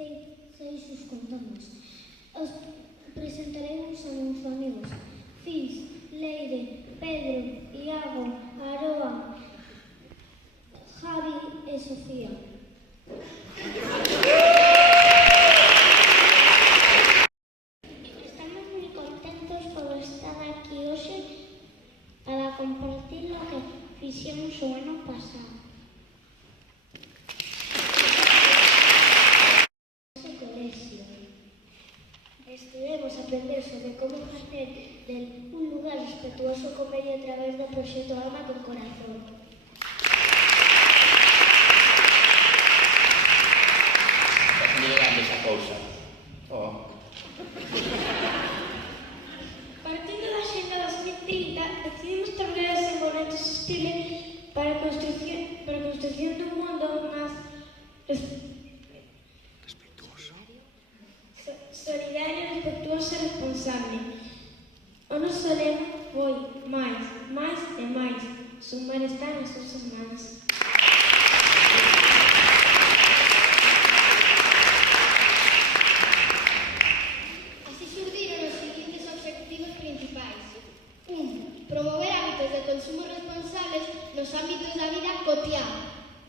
Seixos contamos. Os presentaremos a meus amigos Fils, Leire, Pedro, Iago, Aroa, Javi e Sofía. Estamos moi contentos por estar aquí hoxe para compartir o que fixemos o ano pasado. Estivemos a aprender sobre como facer un lugar respetuoso co medio a través do proxecto Alma con Corazón. Non é grande esa cousa. Partindo da Axenda 2030, decidimos traballar ese momento sostible para a construcción dun mundo máis solidario, respetuoso e responsable. O noso lema foi máis e máis. Sumar está nas nosas mans. Así surdiron os seguintes obxectivos principais. 1. Promover hábitos de consumo responsables nos ámbitos da vida cotiá.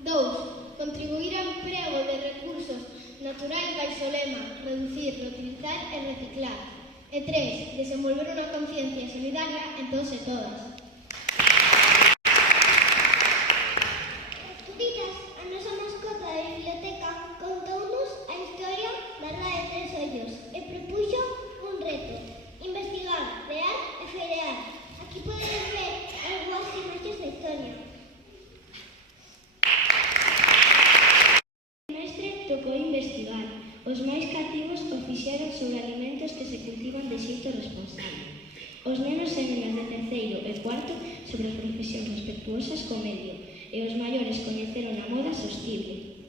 2. Contribuir ao emprego de recursos naturais baixo o lema reducir, reutilizar e reciclar. E 3. Desenvolver unha conciencia solidaria en todos e todas. Vidas, a nosa mascota da biblioteca, contounos a historia da Rá de Tres Ollos e propuxo un reto: investigar, crear e feirear. Aquí podedes ver algunhas imaxes da historia. Tocou investigar. Os máis cativos o fixeron sobre alimentos que se cultivan de xeito responsable. Os nenos e nenas de terceiro e cuarto sobre as profesións respetuosas co medio e os maiores coñeceron a moda sostible.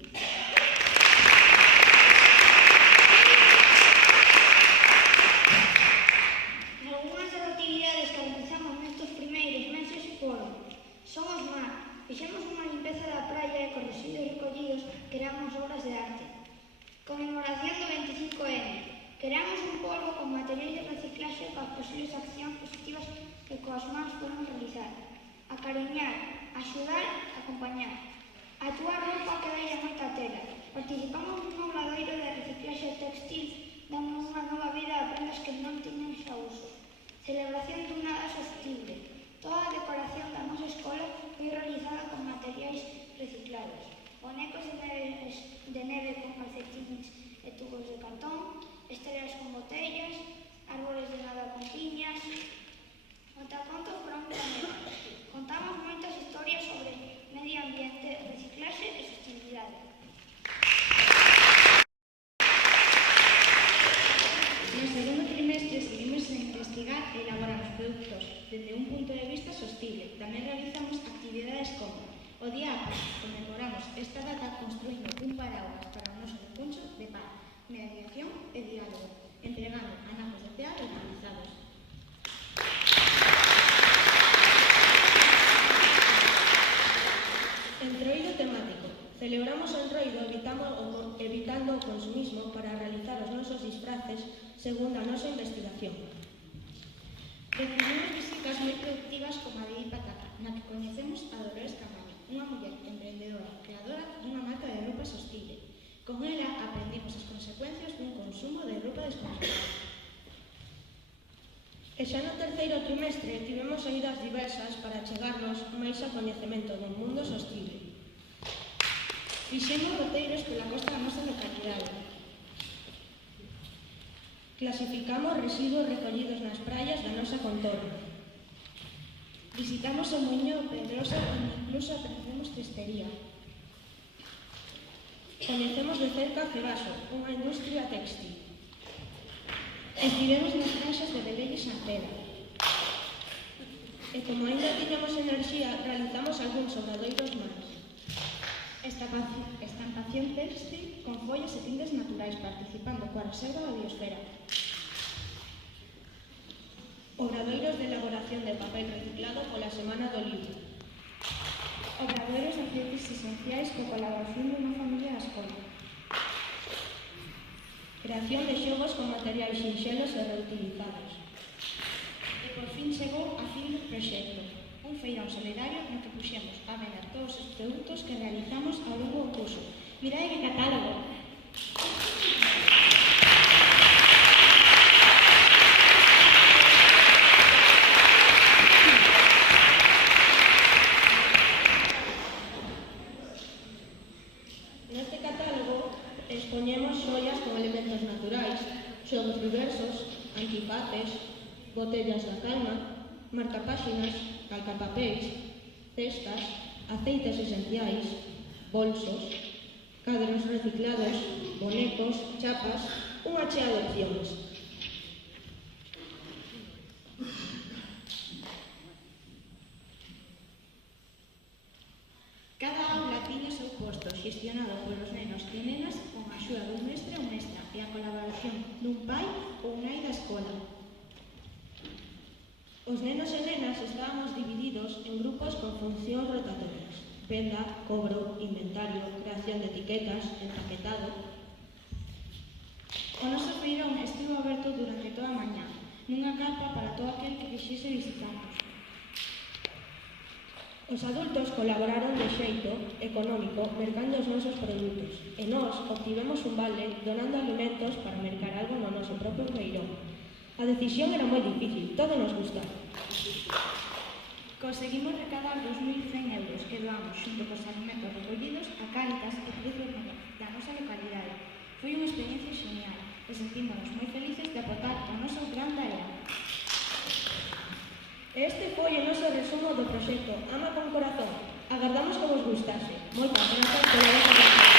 Algúnas das actividades que realizamos nestes primeiros meses foron: Somos Mar. Fixemos unha limpeza da praia e con residuos recollidos creamos obras de arte. Conmemoración do 25N. Creamos un polvo con materiais de reciclaxe coas posibles accións positivas que coas mans podemos realizar. Acariñar, axudar, acompañar. A túa roupa que dalle moita tela. Participamos nun obradoiro de reciclaxe textil dando unha nova vida a prendas que non tiñan xa uso. Celebración dun nada sostible. Toda a decoración da nosa escola foi realizada con materiais reciclados. Bonecos de neve con calcetines e tubos de cartón, estrelas con botellas, árboles de nada con piñas, contacontos para un planeta. Contamos moitas historias sobre medio ambiente, reciclaxe e sostenibilidade. No segundo trimestre seguimos a investigar e elaborar produtos desde un punto de vista sostible. Tamén realizamos actividades como o Día A, conmemoramos esta data construindo un paraugas para o noso recuncho de paz, mediación e diálogo, entregando anacos de tea reutilizados. Entroido temático. Celebramos o entroido evitando o consumismo para realizar os nosos disfraces segundo a nosa investigación. Recibimos visitas moi productivas como a de Ipataca, na que coñecemos a Dolores Camaño, unha muller emprendedora, creadora dunha marca de roupa sostible. Con ela aprendimos as consecuencias dun consumo de roupa descontrolada. E xa no terceiro trimestre tivemos oídas diversas para chegarnos máis ao coñecemento dun mundo sostible. Fixemos roteiros pola costa da nosa localidade. Clasificamos residuos recollidos nas praias da nosa contorna. Visitamos o Muiño Pedrosa e incluso aprendemos cestería. Coñecemos de cerca Cebaso, unha industria textil. Estivemos nas granxas de Belén e Sanceda. E como ainda tiñamos enerxía, realizamos algúns obradoiros máis. Estampación textil con follas e tintes naturais, participando coa reserva da biosfera. Obradoiros de elaboración de papel reciclado pola Semana do Libro. Obradoiros de aceites esenciais coa colaboración dunha familia da escola. creación de xogos con materiais sinxelos e reutilizados. E por fin chegou a fin do proxecto, un feirón solidario no que puxemos a vender todos os produtos que realizamos ao longo do curso. Mirade que catálogo! Neste catálogo expoñemos xoias con elementos naturais, xogos diversos, antifaces, botellas da calma, marcapáxinas, calcapapéis, cestas, aceites esenciais, bolsos, cadros reciclados, bonecos, chapas, unha chea de opcións. Cada aula tiña o seu posto, xestionado polos nenos e nenas con a axuda dun mestre ou mestra e a colaboración dun pai ou nai da escola. Os nenos e nenas estábamos divididos en grupos con funcións rotatorias: venda, cobro, inventario, creación de etiquetas, empaquetado. O noso feirón estivo aberto durante toda a mañá, nunha carpa para todo aquel que quixese visitarnos. Os adultos colaboraron de xeito económico mercando os nosos produtos e nós obtivemos un vale donando alimentos para mercar algo no noso propio feirón. A decisión era moi difícil, todo nos gustaba. Conseguimos recaudar 2.100 euros que doamos xunto cos alimentos recollidos a Cáritas e Cruz Vermella da nosa localidade. Foi unha experiencia genial e sentímonos moi felices de aportar ao noso gran tarea. Este foi o noso resumo do proxecto Ama con Corazón. Agardamos que vos gustase. Moitas grazas pola vosa atención.